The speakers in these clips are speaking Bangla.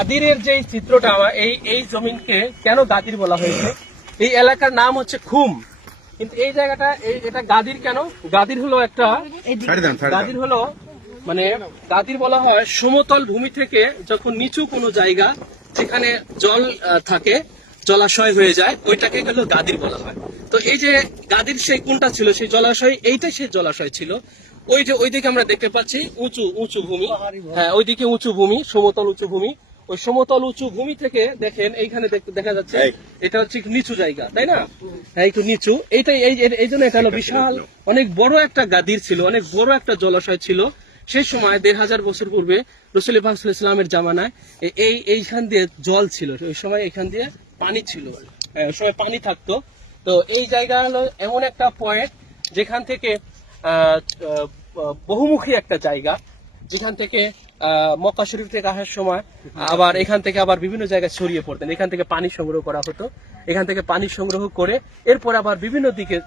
গাদিরের যে চিত্রটা আমার এই এই জমিনকে কেন দাদির বলা হয়েছে? এই এলাকার নাম হচ্ছে খুম। কিন্তু এই জায়গাটা এই এটা গাদির কেন? গাদির হলো একটা গাদির হলো মানে গাদির বলা হয় সমতল ভূমি থেকে যখন নিচু কোনো জায়গা যেখানে জল থাকে জলাশয় হয়ে যায় ওইটাকে হলো গাদির বলা হয়। তো এই যে গাদির সেই কোনটা ছিল? সেই জলাশয় এইটাই সেই জলাশয় ছিল। ওই যে ওইদিকে আমরা দেখতে পাচ্ছি উঁচু উঁচু ভূমি। হ্যাঁ ওইদিকে উঁচু ভূমি সমতল উঁচু ভূমি। ওই সমতল উঁচু ভূমি থেকে দেখেন এইখানে দেখ- দেখা যাচ্ছে এটা হচ্ছে নিচু জায়গা তাই না? হ্যাঁ একটু নিচু। এইটাই এই এই- জন্য এটা হলো বিশাল অনেক বড় একটা গাদির ছিল অনেক বড় একটা জলাশয় ছিল। সেই সময় দেড় হাজার বছর পূর্বে রসুল ইসলামের জামানায় এই এইখান দিয়ে জল ছিল ওই সময় এখান দিয়ে পানি ছিল। হ্যাঁ, ওই সময় পানি থাকতো। তো এই জায়গা হলো এমন একটা পয়েন্ট যেখান থেকে বহুমুখী একটা জায়গা যেখান থেকে মক্কা শরীফ থেকে আসার সময় আবার এখান থেকে আবার বিভিন্ন জায়গায় ছড়িয়ে পড়তেন। এখান থেকে পানি সংগ্রহ করা হতো। এখান থেকে পানি সংগ্রহ করে এরপর আবার বিভিন্ন দিকে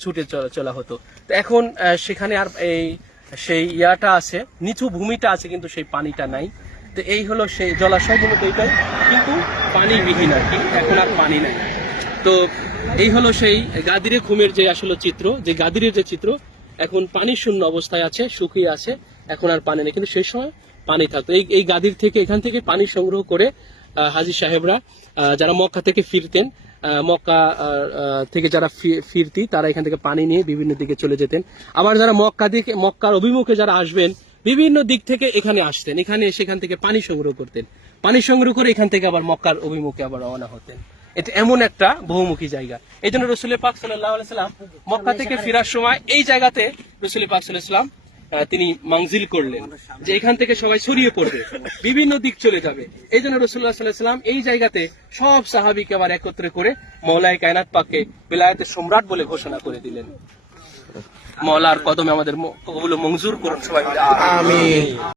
ছুটে চলা- হতো। তো এখন সেখানে আর এই সেই ইয়াটা আছে, নিচু ভূমিটা আছে, কিন্তু সেই পানিটা নাই। তো এই হলো সেই জলাশয় মূলত এইটাই কিন্তু পানিবিহীন আর কি, এখন আর পানি নাই। তো এই হলো সেই গাদিরে খুমের যে আসলে চিত্র, যে গাদিরের যে চিত্র এখন পানি শূন্য অবস্থায় আছে শুকিয়ে আছে এখন আর পানি নেই। কিন্তু সেই সময় পানি থাকতো। এই এই গাদির থেকে এখান থেকে পানি সংগ্রহ করে আহ, হাজি সাহেবরা যারা মক্কা থেকে ফিরতেন মক্কা থেকে যারা ফিরতি তারা এখান থেকে পানি নিয়ে বিভিন্ন দিকে চলে যেতেন। আবার যারা মক্কা দিকে মক্কার অভিমুখে যারা আসবেন বিভিন্ন দিক থেকে এখানে আসতেন। এখানে সেখান থেকে পানি সংগ্রহ করতেন। পানি সংগ্রহ করে এখান থেকে আবার মক্কার অভিমুখে আবার রওনা হতেন। এটা এমন একটা বহুমুখী জায়গা। এই জন্য রসুল পাক সাল্লাহ সাল্লাম মক্কা থেকে ফেরার সময় এই জায়গাতে রসুল পাক সাল্লাম তিনি মাংজিল করলেন, যে এখান থেকে সবাই ছড়িয়ে পড়বে, বিভিন্ন দিক চলে যাবে। এই জন্য রসুল্লাহ সাল্লাম এই জায়গাতে সব সাহাবিকে আবার একত্রে করে মৌলায় কায়নাত পাককে বিলায়তের সম্রাট বলে ঘোষণা করে দিলেন। মৌলার কদমে আমাদের কবুল মঞ্জুর করুন সবাই